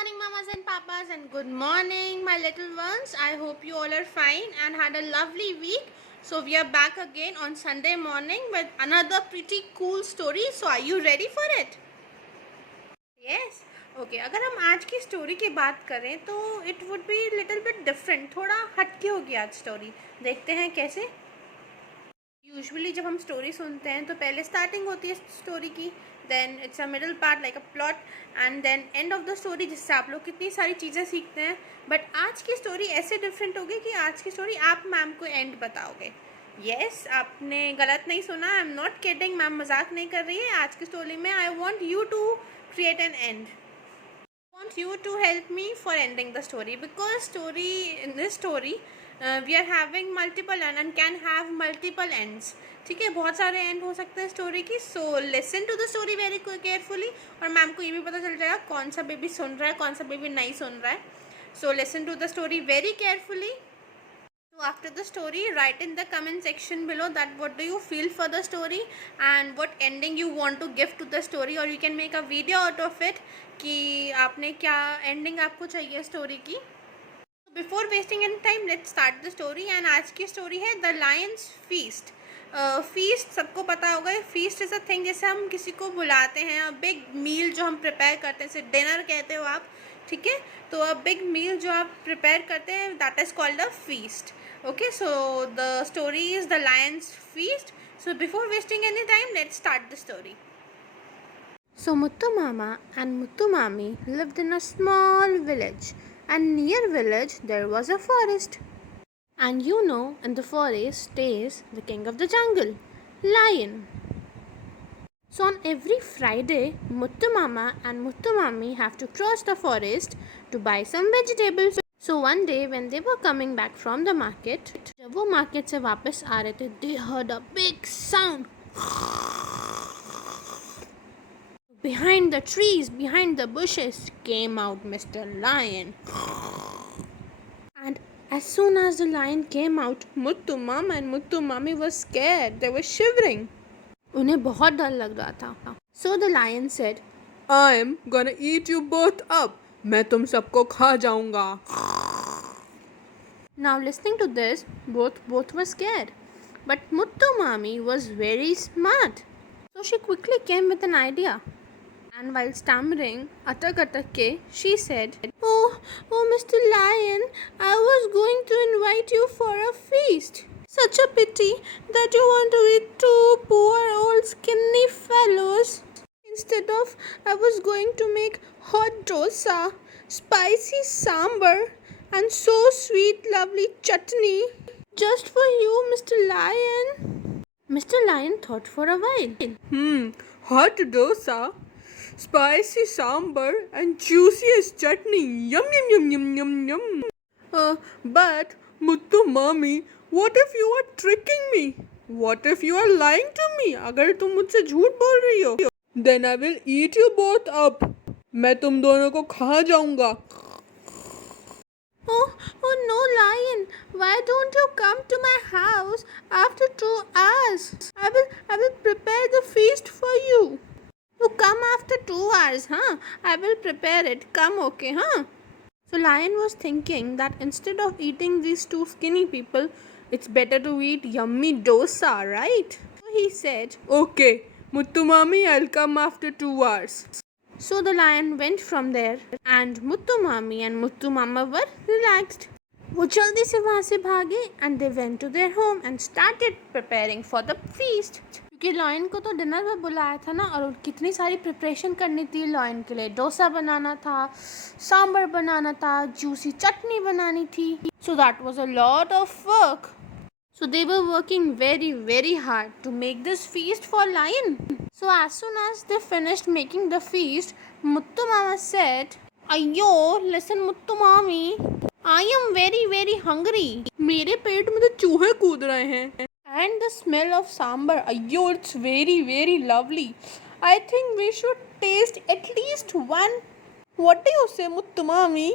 morning, mamas and papas, and good morning, my little ones. I hope you all are fine and had a lovely week. So, we are back again on Sunday morning with another pretty cool story. So, are you ready for it? Yes. Okay, अगर हम आज की story की बात करें तो it would be little bit different, थोड़ा हटके होगी आज स्टोरी. देखते हैं कैसे. यूजुअली जब हम स्टोरी सुनते हैं तो पहले स्टार्टिंग होती है स्टोरी की, then it's a middle part like a plot, and then end of the story, जिससे आप लोग कितनी सारी चीज़ें सीखते हैं. बट आज की स्टोरी ऐसे डिफरेंट होगी कि आज की स्टोरी आप मैम को एंड बताओगे. यस, आपने गलत नहीं सुना. I am not kidding, ma'am मजाक नहीं कर रही है. आज की स्टोरी में I want you to create an end. I want you to help me for ending the story, because in this story we are having multiple and can have multiple ends. ठीक है, बहुत सारे and हो सकते हैं story की. So listen to the story very carefully, और ma'am को ये भी पता चल जाएगा कौन सा बेबी सुन रहा है, कौन सा बेबी नहीं सुन रहा है. So listen to the story very carefully. So after the story, write in the comment section below that what do you feel for the story and what ending you want to give to the story, or you can make a video out of it कि आपने क्या ending आपको चाहिए story की. Before wasting any time, let's start the story. and आज की story है The Lion's Feast. Feast सबको पता होगा. फीस्ट इज़ अ थिंग जैसे हम किसी को बुलाते हैं, अ बिग मील जो हम प्रिपेयर करते हैं, जैसे डिनर कहते हो आप, ठीक है. तो अ बिग मील जो आप प्रिपेयर करते हैं, that is called a feast. Okay, so the story is The Lion's Feast. So before wasting any time, let's start the story. So Muttu Mama and Muttu Mami lived in a small village, and near village there was a forest. And you know, in the forest stays the king of the jungle, lion. So on every Friday, Muttu Mama and Muttu Mami have to cross the forest to buy some vegetables. So one day when they were coming back from the market, जब वो market से वापस आ रहे थे, they heard a big sound. Behind the trees, behind the bushes, came out Mr. Lion. And as soon as the lion came out, Muttu Mama and Muttu Mami were scared. They were shivering. उन्हें बहुत डर लग रहा था. So the lion said, I am gonna eat you both up. मैं तुम सबको खा जाऊंगा. Now listening to this, both were scared. But Muttu Mami was very smart. So she quickly came with an idea. And while stammering, atak, she said, Oh, Mr. Lion, I was going to invite you for a feast. Such a pity that you want to eat two poor old skinny fellows. Instead of, I was going to make hot dosa, spicy sambar, and so sweet, lovely chutney just for you, Mr. Lion. Mr. Lion thought for a while. Hot dosa, spicy sambar, and juiciest chutney. Yum yum yum yum yum yum. But Muttu Mami, what if you are tricking me? What if you are lying to me? अगर तुम मुझसे झूठ बोल रही हो, then I will eat you both up. मैं तुम दोनों को खा जाऊंगा. Oh no, Lion! Why don't you come to my house after 2 hours? I will prepare the feast for you. You come after 2 hours, huh? I will prepare it. Come, okay, huh? So Lion was thinking that instead of eating these two skinny people, it's better to eat yummy dosa, right? So he said, Okay, Muttu Mami, I'll come after 2 hours. So the lion went from there, and Muttu Mami and Muttu Mama were relaxed. वो जल्दी से वहाँ से भागे, and they went to their home and started preparing for the feast. क्योंकि lion को तो dinner में बुलाया था ना, और कितनी सारी प्रिपरेशन करनी थी लॉयन के लिए. डोसा बनाना था, सांबर बनाना था, जूसी चटनी बनानी थी. So that was a lot of work. So they were working very, very hard to make this feast for lion. So as soon as they finished making the feast, Muttu Mama said, Ayyo, listen Muttu Mami, I am very, very hungry. मेरे पेट में तो चूहे कूद रहे हैं. And the smell of sambar, ayyo, it's very, very lovely. I think we should taste at least one. What do you say, Muttu Mami?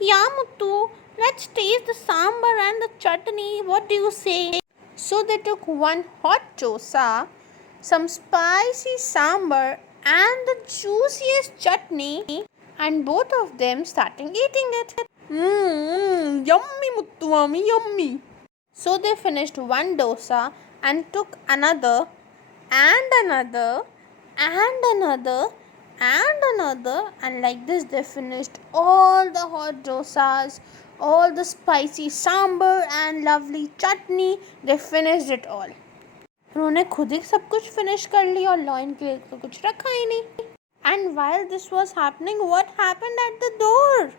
Yeah, Muttu, let's taste the sambar and the chutney. What do you say? So they took one hot dosa, some spicy sambar, and the juiciest chutney, and both of them starting eating it. Yummy, Muttu Mami, yummy. So they finished one dosa and took another and another and another and another, and like this they finished all the hot dosas, all the spicy sambar and lovely chutney. They finished it all. उन्होंने खुद ही सब कुछ finish कर लिया और lion के लिए तो कुछ रखा ही नहीं. And while this was happening, what happened at the door?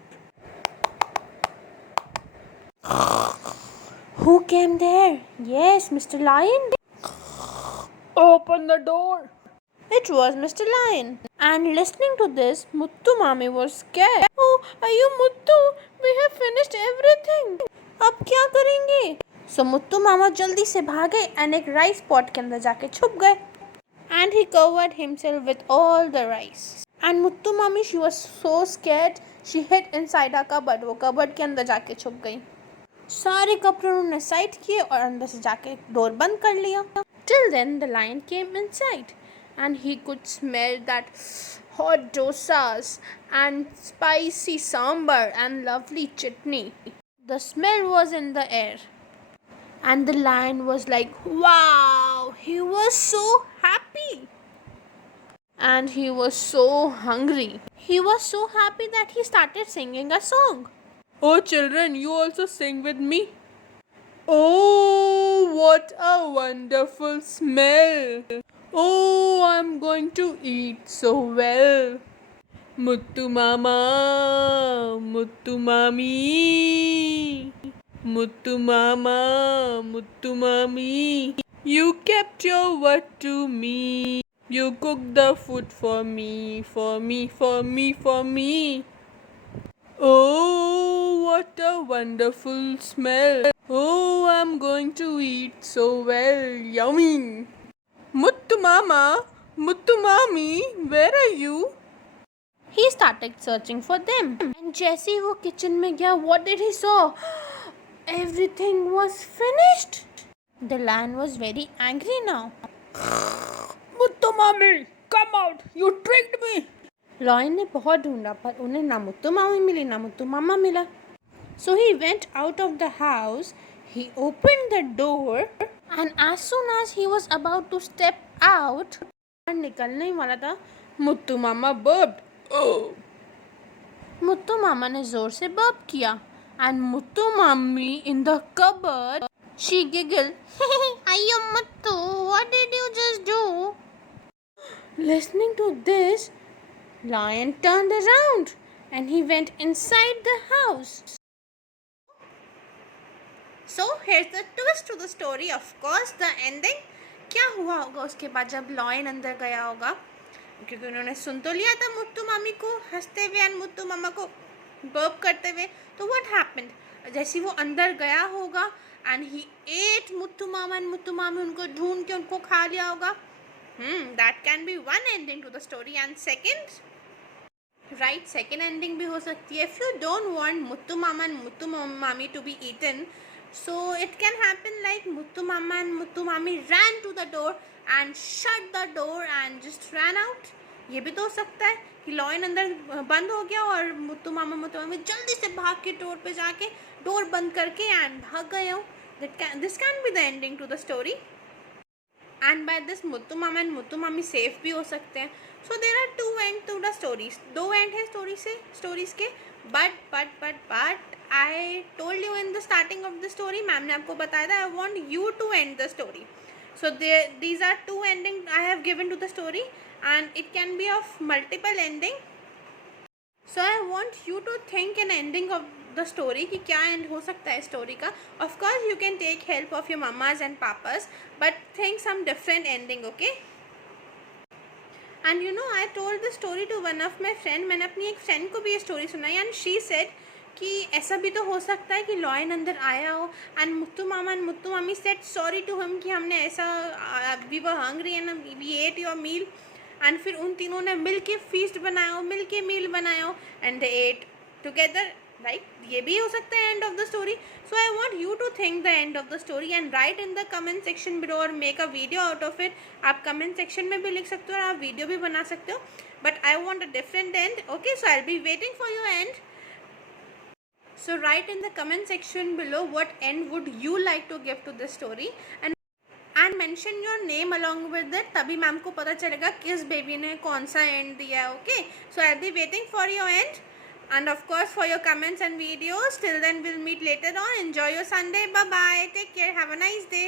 Who came there? Yes, Mr. Lion. Open the door. It was Mr. Lion. And listening to this, Muttu Mami was scared. Oh, ayo Muttu, we have finished everything. अब क्या करेंगे? So Muttu Mama जल्दी से भागे and एक rice pot के अंदर जाके छुप गए. And he covered himself with all the rice. And Muttu Mami, she was so scared, she hid inside a cupboard. वो cupboard के अंदर जाके छुप गई. सारे कपड़े उन्होंने साइड किए और अंदर से जाके डोर बंद कर लिया. Till then the lion came inside and he could smell that hot dosas and spicy sambar and lovely chutney. The smell was in the air and the lion was like, wow! He was so happy and he was so hungry. He was so happy that he started singing a song. Oh, children, you also sing with me. Oh, what a wonderful smell. Oh, I'm going to eat so well. Muttu Mama, Muttu Mami. Muttu Mama, Muttu Mami. You kept your word to me. You cooked the food for me, for me, for me, for me. Oh, what a wonderful smell. Oh, I'm going to eat so well. Yummy. Muttu Mama, Muttu Mami, where are you? He started searching for them. And जैसे ही वो kitchen में गया, what did he saw? Everything was finished. The lion was very angry now. Muttu Mami, come out. You tricked me. Lion ने बहुत ढूंढा पर उन्हें ना मुत्तू मामी मिली ना मुत्तू मामा मिला. So he went out of the house. He opened the door and as soon as he was about to step out, निकलने ही वाला था, Muttu Mama burped. Oh. Muthu मामा ने जोर से बर्प किया and मुत्तू मामी in the cupboard, she giggled. Ayo Muttu, what did you just do? Listening to this, Lion turned around and he went inside the house. So here's the twist to the story. Of course, the ending. क्या हुआ होगा उसके बाद जब Lion अंदर गया होगा, क्योंकि उन्होंने सुन तो लिया था मुत्तू मामी को हंसते हुए और मुत्तू मामा को बर्प करते हुए. तो what happened? जैसे वो अंदर गया होगा and he ate Muthu mama and Muthu मामी उनको ढूंढ के उनको खा लिया होगा. That can be one ending to the story. And second, right, second ending भी हो सकती है. If you don't want Muthu mama and Muthu मामी to be eaten, so it can happen like Muthu mama and Muthu मामी ran to the door and shut the door and just ran out. ये भी तो हो सकता है कि लॉयन अंदर बंद हो गया और मुत्तू मामी जल्दी से भाग के डोर पे जाके डोर बंद करके एंड भाग गए हो. This can be the ending to the story. And by this Muthu mama and Muthu मामी सेफ भी हो सकते हैं. So there are two ends to the stories. दो end है stories के. But I told you in the starting of the story, ma'am ने आपको बताया था, I want you to end the story. So these are two endings I have given to the story and it can be of multiple ending. So I want you to think an ending of the story कि क्या end हो सकता है story का. Of course you can take help of your mamas and papas, but think some different ending, okay? And you know, I told the story to one of my friend. मैंने अपनी एक friend को भी ये story सुनाई and she said कि ऐसा भी तो हो सकता है कि लॉयन अंदर आया हो and Muthu mama and Muthu मामी said sorry to him कि हमने ऐसा we were hungry and we ate your meal. And फिर उन तीनों ने मिल के feast बनाया हो, मिल के meal बनाया हो and they ate together right, ये भी हो सकता है end of the story. So I want you to think the end of the story and write in the comment section below और make a video out of it. आप comment section में भी लिख सकते हो और आप वीडियो भी बना सकते हो, but I want a different and. Okay, so I be waiting for your and. So write in the comment section below what end would you like to give to this story, and mention your name along with it. तभी ma'am को पता चलेगा किस baby ने कौन सा and दिया है. Okay, so I'll be waiting for your end and of course for your comments and videos. Till then we'll meet later on. Enjoy your Sunday. Bye bye. Take care. Have a nice day.